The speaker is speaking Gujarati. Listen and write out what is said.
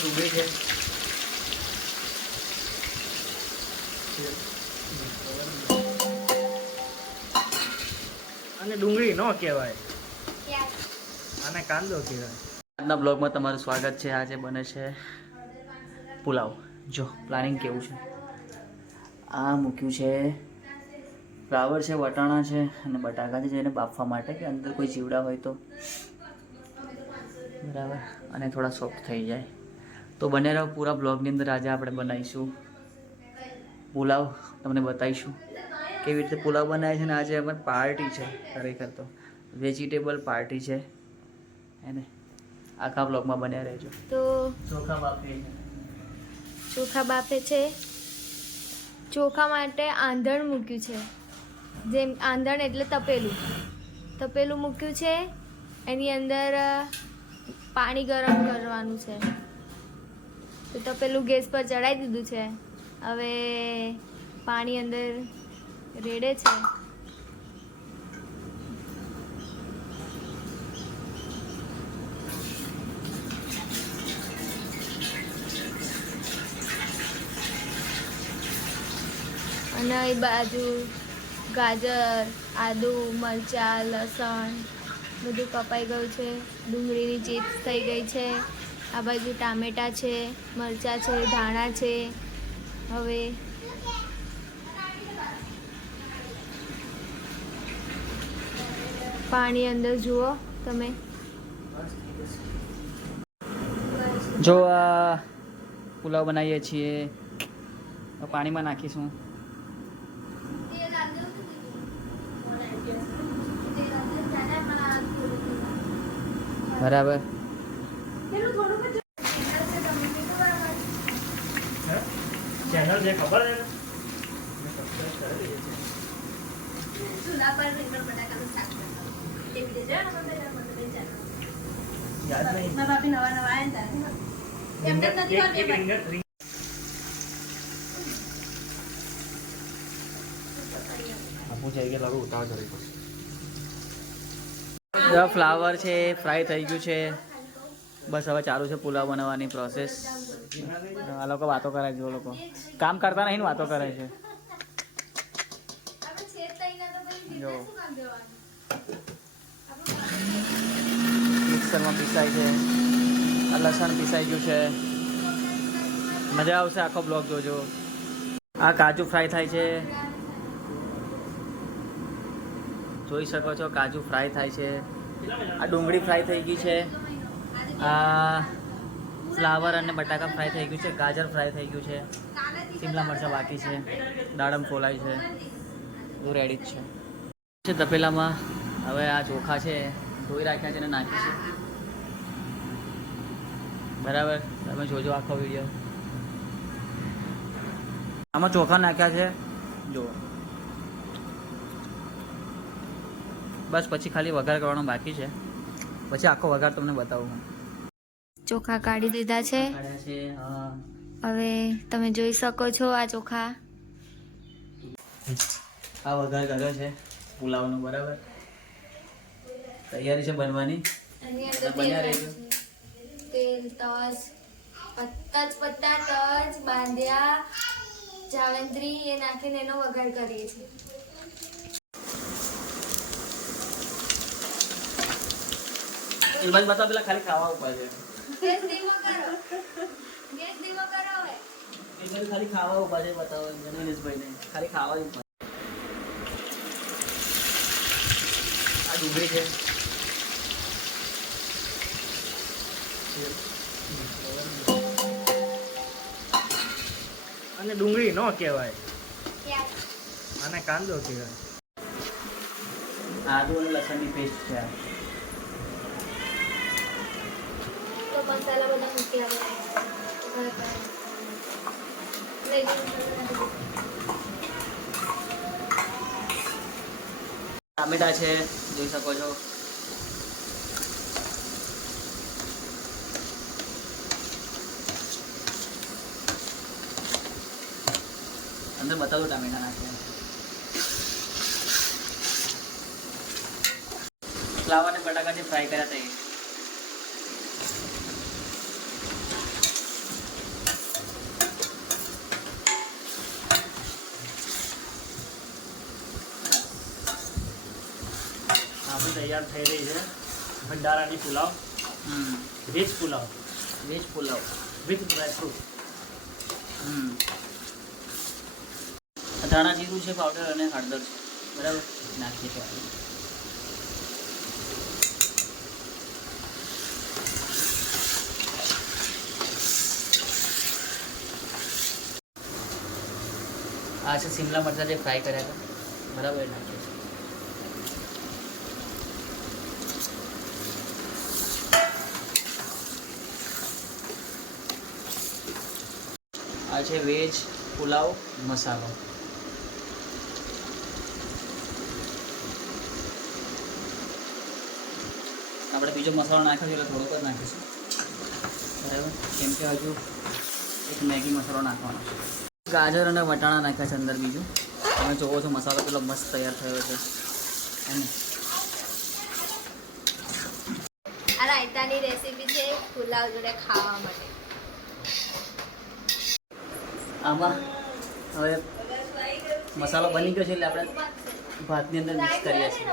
ડુંગળી છે, અને ડુંગળી ન કહેવાય, આને કાંદો કહેવાય. આજના બ્લોગમાં તમારું સ્વાગત છે. આજે બને છે પુલાવ. જો પ્લાનિંગ કેવું છે, આ મૂક્યું છે ફ્લાવર છે, વટાણા છે અને બટાકા છે, જેને બાફવા માટે કે અંદર કોઈ જીવડા હોય તો બરાબર અને થોડા સોફ્ટ થઈ જાય. તો બને રહો પૂરા બ્લોગની અંદર. આજે આપણે બનાવીશું પુલાવ, તમને બતાવીશું કેવી રીતે પુલાવ બનાવે છે. અને આજે અમારી પાર્ટી છે, ખરેખર તો વેજીટેબલ પાર્ટી છે એને આખા બ્લોગમાં બન્યા રહેજો. તો ચોખા બાફે છે, ચોખા બાફે છે. ચોખા માટે આંધણ મૂક્યું છે, જેમ આંધણ એટલે તપેલું મૂક્યું છે. એની અંદર પાણી ગરમ કરવાનું છે. તો તપેલું ગેસ પર ચડાવી દીધું છે. હવે પાણી અંદર રેડે છે. અને એ બાજુ ગાજર, આદુ, મરચાં, લસણ બધું કપાઈ ગયું છે. ડુંગળીની ચિપ્સ થઈ ગઈ છે. આ બાજુ ટામેટાં છે, મરચાં છે, ધાણા છે. હવે પાણી અંદર જુઓ તમે. જો આ પુલાવ બનાવીએ છીએ, પાણીમાં નાખીશું. બરાબર. ચેનલ છે ખબર છે? ચૂલા પર રીંગણ બટાકાનું શાક એવી રીતે યાદ નહીં. મારા બાપી નવા આવ્યા ને એમને નથી ફ્લાવર છે ફ્રાય થઈ ગયું છે. બસ હવે ચાલુ છે પુલાવ બનાવવાની પ્રોસેસ. આ લોકો વાતો કરે છે, લોકો કામ કરતા નહીં, વાતો કરે છે. જો મિક્સરમાં પીસાય છે, આ લસણ પીસાઈ ગયું છે. મજા આવશે, આખો બ્લોગ જોજો. આ કાજુ ફ્રાય થાય છે, જોઈ શકો છો. કાજુ ફ્રાય થાય છે. આ ડુંગળી ફ્રાય થઈ ગઈ છે. આ ફ્લાવર અને બટાકા ફ્રાય થઈ ગયું છે. ગાજર ફ્રાય થઈ ગયું છે. શિમલા મરચાં બાકી છે. દાડમ ફોલાય છે. બધું રેડી જ છે તપેલામાં. હવે આ ચોખા છે ધોઈ રાખ્યા છે અને નાખીશું. બરાબર, તમે જોજો આખો વિડીયો. આમાં ચોખા નાખ્યા છે, જુઓ. બસ પછી ખાલી વઘાર કરવાનો બાકી છે. પછી આખો વઘાર તમને બતાવું હું. ચોખા કાઢી દીધા છે. હવે તમે જોઈ શકો છો આ ચોખા. આ વઘાર કર્યો છે પુલાવનો. બરાબર, તૈયારી છે બનવાની. બન્યા રહેજો. તેલ, પત્તા, તજ, બાંધિયા, જાવંત્રી એ નાખીને એનો વઘાર કરીએ છીએ. ઇલબાન બતા પેલા ખાલી ખાવા ઉપર છે. ગેસ ધીમો કરો હવે. ઇલબાન ખાલી ખાવા ઉપર છે, બતાવો જનીલેશભાઈને. ખાલી ખાવા ઉપર. આ ડુંગળી છે, અને ડુંગળી ન કહેવાય, આને કાંદો કહેવાય. આદુ અને લસણની પેસ્ટ છે. તો મસાલા બધા મૂકી આવે. ટામેટા છે, જોઈ શકો છો. અંદર બતાવો ટામેટા નાખ્યા. ફ્લાવર અને બટાકા જે ફ્રાય કર્યા હતા એ. તૈયાર થઈ રહી છે ભંડારાની pulao, veg pulao veg pulao with dry fruit. ધાણા જીરું છે પાવડર અને હળદર છે, બરાબર નાખીએ તો આ છે શિમલા મરચાં જે ફ્રાય કર્યા હતા, બરાબર નાખીએ છીએ. આ છે વેજ પુલાવ મસાલો. આપણે બીજો મસાલો નાખ્યો છે એટલે થોડોક જ નાખીશું, બરાબર, કેમ કે હજુ એક મેગી મસાલો નાખવાનો છે. ગાજર અને વટાણા નાખ્યા છે અંદર. બીજું તમે જોવો છો મસાલો પેલો મસ્ત તૈયાર થયો છે. અને આ રાયતાની રેસીપી છે પુલાવ જોડે ખાવા માટે. આમાં હવે મસાલો બની ગયો છે એટલે આપણે ભાતની અંદર મિક્સ કરીએ છીએ.